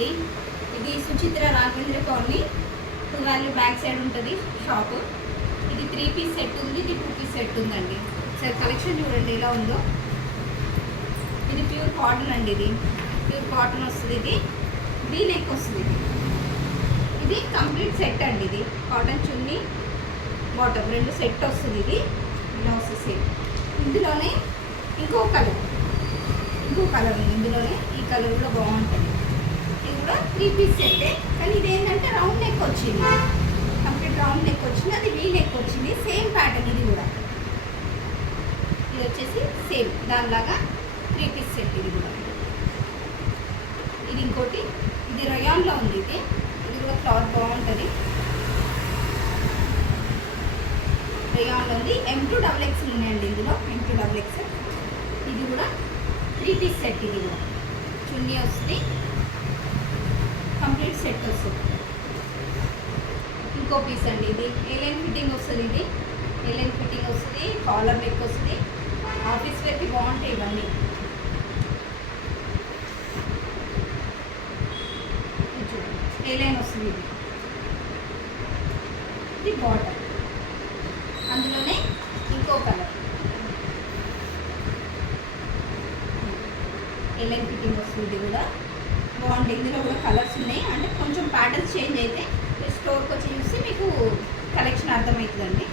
అండి. ఇది Suchitra Raghavendra colony 2 value back side ఉంటుంది షాపు. ఇది 3 పీస్ సెట్ ఉంది, ఇది 2 పీస్ సెట్ ఉందండి. సార్ కలెక్షన్ చూడండి ఎలా ఉందో. ఇది ప్యూర్ కాటన్ అండి. ఇది ప్యూర్ కాటన్ వస్తుంది. ఇది వీ నెక్ వస్తుంది. ఇది కంప్లీట్ సెట్ అండి. ఇది కాటన్ చున్నీ బాటమ్ 2 సెట్ వస్తుంది. ఇది ఇలా వస్తుంది సేమ్. ఇందులోనే ఇంకో కలర్ ఉంది. ఇందులోనే ఈ కలర్ కూడా బాగుంటుంది. ఇది కూడా 3 పీస్ సెట్టే, కానీ ఇది ఏంటంటే రౌండ్ నెక్ వచ్చింది. కంప్లీట్ రౌండ్ నెక్ వచ్చింది. అది వీ నెక్ వచ్చింది. సేమ్ ప్యాటర్న్ ఇది కూడా. ఇది వచ్చేసి సేమ్ దానిలాగా 3 పీస్ సెట్. ఇది కూడా ఇది ఇంకోటి. ఇది రయాన్లో ఉంది. ఇది కూడా క్లాత్ బాగుంటుంది. రయాన్లో ఉంది. M2XX ఉన్నాయండి ఇందులో. M2XX. ఇది కూడా 3 పీస్ సెట్. ఇది కూడా చున్నీ వస్తుంది. కంప్లీట్ సెట్ వస్తుంది. ఇంకో పీస్ అండి. ఇది ఏలైన్ ఫిట్టింగ్ వస్తుంది. ఇది ఏలైన్ ఫిట్టింగ్ వస్తుంది. కాలర్ నెక్ వస్తుంది. ఆఫీస్ వేర్కి బాగుంటాయి ఇవన్నీ. ఏలైన్ వస్తుంది. ఇది బాటమ్. అందులోనే ఇంకో కలర్ ఏలైన్ ఫిట్టింగ్ వస్తుంది. ఇది కూడా బాగుంటుంది. ఇందులో కూడా కలర్స్ ఉన్నాయి. అంటే కొంచెం ప్యాటర్న్స్ చేంజ్ అయితే స్టోర్కి వచ్చి చూస్తే మీకు కలెక్షన్ అర్థమవుతుందండి.